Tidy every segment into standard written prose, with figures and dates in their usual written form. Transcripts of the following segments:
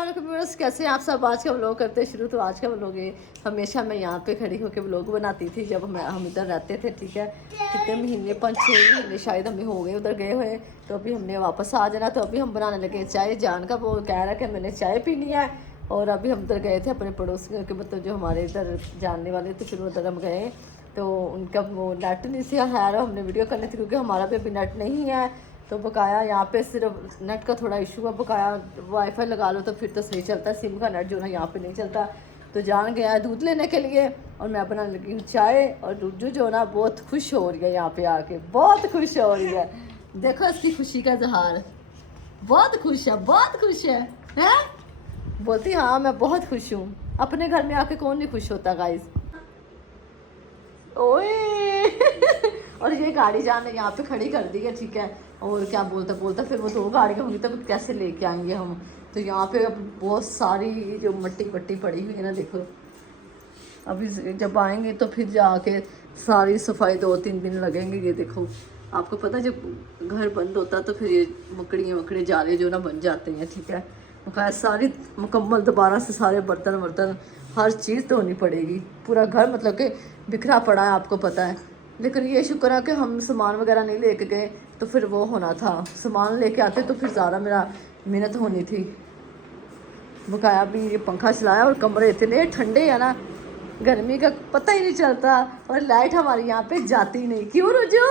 अस्सलाम वालेकुम व्यूअर्स, कैसे हैं आप सब। आज का व्लॉग करते शुरू। तो आज का व्लॉग ये हमेशा मैं यहाँ पे खड़ी होकर व्लॉग बनाती थी जब हम इधर रहते थे, ठीक है। कितने महीने 5-6 महीने शायद हमें हो गए उधर गए हुए। तो अभी हमने वापस आ जाना, तो अभी हम बनाने लगे चाय। जान का वो कह रहा है कि मैंने चाय पीनी है। और अभी हम उधर गए थे अपने पड़ोसियों के, मतलब जो हमारे इधर जानने वाले, तो फिर उधर हम गए। तो उनका वो नेट नहीं से है, हमने वीडियो करनी थी क्योंकि हमारा भी अभी नेट नहीं है। तो बकाया यहाँ पे सिर्फ नेट का थोड़ा इशू है, बकाया वाईफाई लगा लो तो फिर तो सही चलता है। सिम का नेट जो है यहाँ पे नहीं चलता। तो जान गया है दूध लेने के लिए और मैं बनाने लगी हूँ चाय। और रुजू जो ना बहुत खुश हो रही है यहाँ पे आके, बहुत खुश हो रही है। देखो इसकी खुशी का इजहार, बहुत खुश है, बहुत खुश है। बोलती हाँ मैं बहुत खुश हूँ। अपने घर में आके कौन नहीं खुश होता गाइस। ओए और ये गाड़ी जान ने यहाँ पे खड़ी कर दी है, ठीक है। और क्या बोलता बोलता फिर वो 2 गाड़ियाँ होंगी तब कैसे लेके आएंगे हम। तो यहाँ पे अब बहुत सारी जो मट्टी पड़ी हुई है ना, देखो। अभी जब आएंगे तो फिर जाके सारी सफाई 2-3 दिन लगेंगे। ये देखो, आपको पता है जब घर बंद होता तो फिर ये मकड़ी जाले जो ना बन जाते हैं, ठीक है। खैर सारी मुकम्मल दोबारा से सारे बर्तन हर चीज़ धोनी पड़ेगी। पूरा घर मतलब कि बिखरा पड़ा है, आपको पता है। लेकिन ये शुक्र है कि हम सामान वगैरह नहीं लेके गए, तो फिर वो होना था। सामान लेके आते तो फिर ज़्यादा मेरा मेहनत होनी थी। बकाया भी ये पंखा चलाया और कमरे इतने ठंडे हैं ना, गर्मी का पता ही नहीं चलता। और लाइट हमारी यहाँ पे जाती नहीं। क्यों रुजू?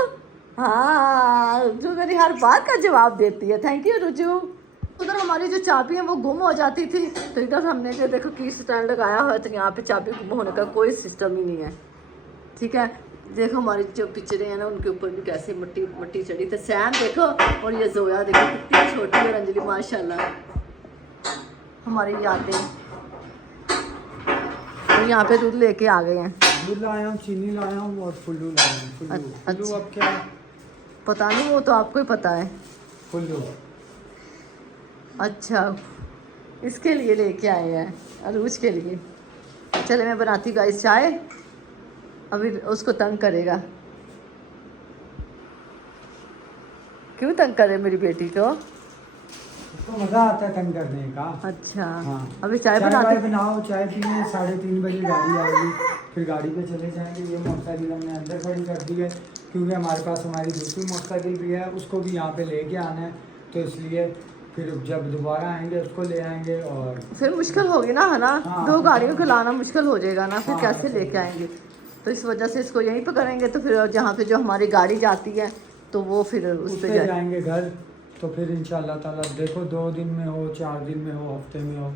हाँ, रुजू मेरी हर बात का जवाब देती है। थैंक यू रुजू। उधर हमारी जो चाबी है वो गुम हो जाती थी, तो इधर हमने जो देखो की स्टैंड लगाया हुआ है, तो यहाँ पे चाबी गुम होने का कोई सिस्टम ही नहीं है, ठीक है। देखो हमारी जो पिक्चरें हैं ना, उनके ऊपर भी कैसे मट्टी चढ़ी। तो सैम देखो और ये जोया देखो कितनी छोटी और अंजलि माशाल्लाह हमारी यादें। तो यहाँ पे दूध लेके आ गए हैं। दूध लाया हूँ, चीनी लाया हूँ और फुल्लू लाया हूँ। फुल्लू अब क्या पता नहीं, वो तो आपको ही पता है। फुल्लू अच्छा, इसके लिए लेके आए हैं, अरूज के लिए। चले मैं बनाती हूँ गाइस चाय, अभी उसको तंग करेगा। क्यों तंग करे मेरी बेटी को? उसको मज़ा आता है तंग करने का। अच्छा हाँ। अभी चाय बनाओ, चाय पीने 3:30 बजे गाड़ी आएगी, फिर गाड़ी पे चले जाएंगे। ये मोटरसाइकिल हमने अंदर खड़ी कर दी है क्योंकि हमारे पास हमारी दूसरी मोटरसाइकिल भी है, उसको भी यहाँ पे लेके आना है। तो इसलिए फिर जब दोबारा आएंगे उसको ले आएंगे। और फिर मुश्किल होगी ना, है ना। हाँ, 2 गाड़ियों को लाना मुश्किल हो जाएगा ना, फिर हाँ, कैसे लेके आएंगे। तो इस वजह से इसको यहीं पर करेंगे। तो फिर जहाँ पे जो हमारी गाड़ी जाती है तो वो फिर उस पर जाएंगे घर। तो फिर इंशाल्लाह ताला देखो 2 दिन में हो, 4 दिन में हो, हफ्ते में हो,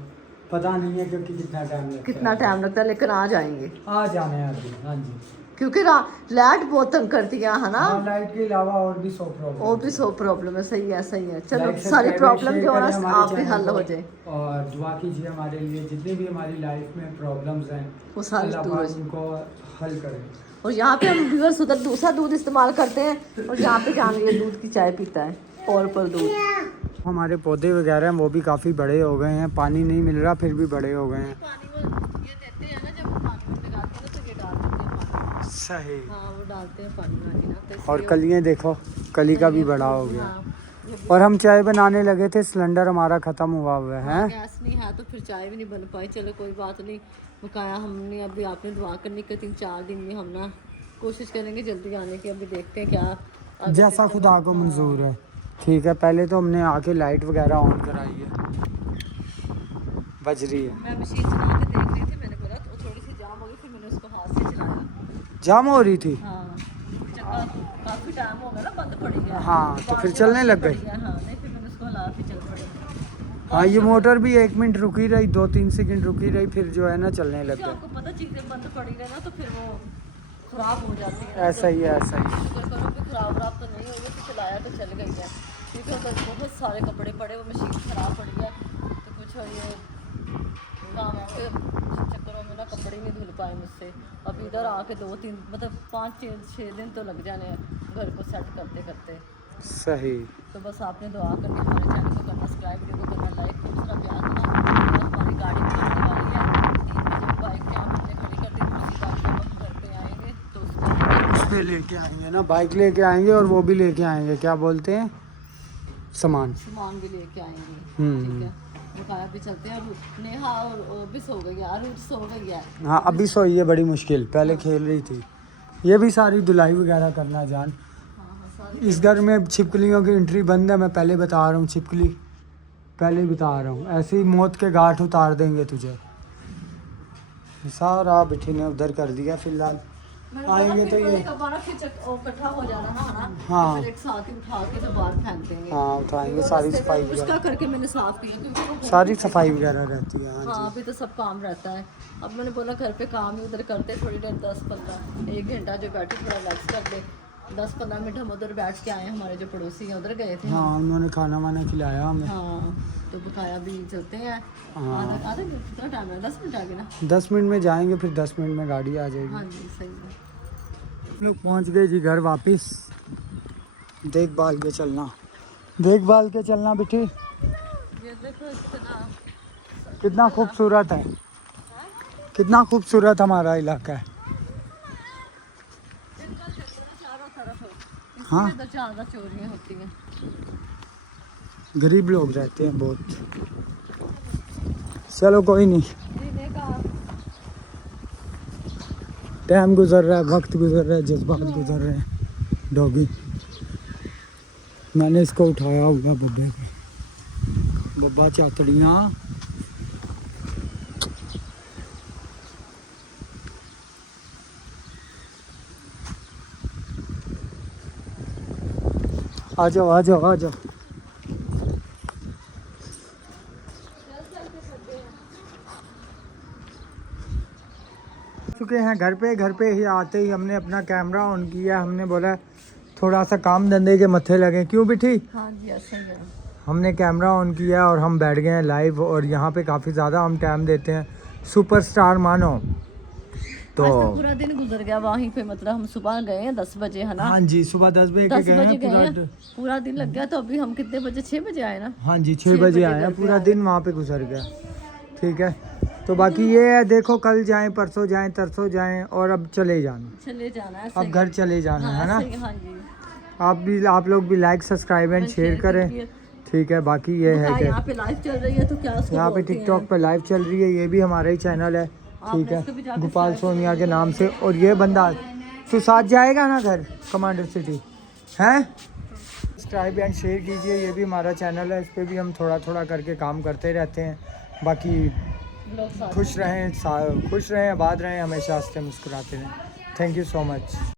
पता नहीं है क्योंकि कितना टाइम लगता है, लेकिन आ जाएंगे। आ जाने हैं अभी। हाँ जी, क्योंकि लाइट बहुत तंग करती है, है ना। हाँ, लाइट के अलावा और भी 100 प्रॉब्लम है। सही है। चलो सारी प्रॉब्लम जो है ना आप भी हल हो जाए। और दुआ कीजिए हमारे लिए, जितनी भी हमारी लाइफ में प्रॉब्लम्स हैं वो सारी उनको हल करें। और यहाँ पे हम व्यूअर्स उधर दूसरा दूध इस्तेमाल करते हैं, और यहाँ पे जान ये दूध की चाय पीता है, और पर दूध। हमारे पौधे वगैरह हैं वो भी काफ़ी बड़े हो गए हैं, पानी नहीं मिल रहा फिर भी बड़े हो गए हैं। ये देते हैं ना, जब पानी में लगाते हैं तो ये डाल देते हैं पानी। सही। हाँ, वो डालते हैं पानी में ना, तो और कलियाँ देखो, कली का भी बड़ा हो गया। हाँ, और हम चाय बनाने लगे थे, सिलेंडर हमारा ख़त्म हुआ हुआ है। गैस नहीं है तो फिर चाय भी नहीं बन पाई। चलो कोई बात नहीं, बकाया हमने अभी आपने दुआ करनी कि 3-4 दिन में हम ना कोशिश करेंगे जल्दी आने की। अभी देखते हैं क्या जैसा खुदा को मंजूर है। ठीक है, पहले तो हमने आके लाइट वगैरह ऑन कराई है, बज रही है। मैं मशीन चला के देख रही थी, मैंने बोला तो थोड़ी सी जाम हो गई, फिर मैंने उसको हाथ से चलाया। जाम हो रही थी? हाँ, काफ़ी टाइम हो गया ना, बंद पड़ी गया। हाँ, तो फिर चलने लग गई। हाँ, नहीं फिर मैंने उसको हला के चल पड़ी। हाँ, ये मोटर भी 1 मिनट रुकी रही, 2-3 सेकंड रुकी रही, फिर जो है ना चलने लग गई। आपको पता चीज़ें बंद पड़ी रहे ना तो फिर वो खराब हो जाती है। ऐसा ही है, ऐसा ही। शुक्र करो कि खराब तो नहीं हुई, तो चलाया तो चल गई है। क्योंकि उधर बहुत सारे कपड़े पड़े, वो मशीन ख़राब पड़ी है। तो कुछ ये काम के चक्करों में ना कपड़े नहीं धुल पाए मुझसे। अब इधर आके 2-3 मतलब 5-6 दिन तो लग जाने हैं घर को सेट करते करते। सही। तो बस आपने दुआ करनी, हमारे चैनल को करना सब्सक्राइब, वीडियो को करना लाइक, दूसरा प्यार करना। हमारी गाड़ी भी आने वाली है 3 बजे, बाइक यहाँ हमने खड़ी कर दी। दूसरी बाइक जब हम घर पे आएंगे तो उस पर लेके आएंगे ना, बाइक लेके आएंगे और वो भी लेके आएंगे, क्या बोलते हैं, सामान भी लेके आएंगे, ठीक है। बकाया भी चलते हैं। और नेहा और भी सो गई है, अरुण सो गई है। हाँ अभी सोई है, बड़ी मुश्किल, पहले खेल रही थी। ये भी सारी धुलाई वगैरह करना जान। हाँ सारी। इस घर में छिपकलियों की एंट्री बंद है, मैं पहले बता रहा हूँ, छिपकली पहले ही बता रहा हूँ, ऐसे ही मौत के घाट उतार देंगे तुझे। सारा बिठी ने उधर कर दिया फिलहाल। आएंगे तो ये इकट्ठा हो जाना ना, है ना? हाँ। तो फिर एक साथ ही उठा के तो बाहर फेंक देंगे। हाँ उठाएंगे, सारी सफाई उसका वगैरह, करके मैंने साफ किया क्योंकि वो सारी सफाई वगैरह रहती है। हाँ हाँ अभी तो सब काम रहता है। अब मैंने बोला घर पे काम ही उधर करते थोड़ी देर, 10-15 1 घंटा जो बैठे थोड़ा रिलैक्स कर ले। 10-15 मिनट हम उधर बैठ के आए, हमारे जो पड़ोसी हैं उधर गए थे। हाँ उन्होंने खाना वाना खिलाया हमें। हाँ तो बकाया भी चलते हैं। हाँ। आधा कितना टाइम है, 10 मिनट आगे ना। 10 मिनट में जाएंगे, फिर 10 मिनट में गाड़ी आ जाएगी। हाँ जी सही है। हम लोग पहुँच गए जी घर वापस। देखभाल के चलना, देखभाल के चलना बेटी। ये देखो इतना कितना खूबसूरत है, कितना खूबसूरत हमारा इलाका है। चारों तरफ है। हाँ। इधर ज़्यादा चोरियाँ होती हैं। गरीब लोग रहते हैं बहुत। चलो कोई नहीं, जीने का टाइम गुजर रहा है, वक्त गुजर रहा है, जज्बात गुजर रहे हैं। डॉगी मैंने इसको उठाया हुआ बब्बे को, बब्बा चातड़ियाँ। आ जाओ आ जाओ आ जाओ। चुके हैं घर पे। घर पे ही आते ही हमने अपना कैमरा ऑन किया। हमने बोला थोड़ा सा काम धंधे के मत्थे लगे, क्यों बेटी? हाँ जी ऐसा ही है। हमने कैमरा ऑन किया और हम बैठ गए हैं लाइव। और यहाँ पे काफ़ी ज़्यादा हम टाइम देते हैं, सुपरस्टार मानो तो। आज तो पूरा दिन गुजर गया वहीं पे, मतलब हम सुबह गए हैं 10 बजे है ना। हाँ जी सुबह 10 बजे के 10 गए बजे हैं। गए हैं, पूरा दिन लग गया। तो अभी हम कितने बजे, 6 बजे आए ना। हाँ जी 6 6 बजे बजे आया, घर पे पूरा आए। दिन वहाँ पे गुजर गया। ठीक है, तो बाकी ये है, देखो कल जाएं, परसों जाएं, तरसों जाएं, और अब चले जाना, चले जाना है। अब घर चले जाना है ना। हाँ जी। आप लोग भी लाइक सब्सक्राइब एंड शेयर करें। ठीक है, बाकी ये है कि यहाँ पे लाइव चल रही है तो क्या उसको यहाँ पे बोलते हैं? टिकटॉक पे लाइव चल रही है, ये भी हमारा ही चैनल है। ठीक आपने इसको भी है, जाके गोपाल सोनिया के नाम से। और ये बंदा तो साथ जाएगा ना घर, कमांडर सिटी हैं। सब्सक्राइब एंड शेयर कीजिए, ये भी हमारा चैनल है, इस पर भी हम थोड़ा थोड़ा करके काम करते रहते हैं। बाकी लोग साथ खुश रहें, आबाद रहें, हमेशा हंसते मुस्कुराते रहें। Thank you so much.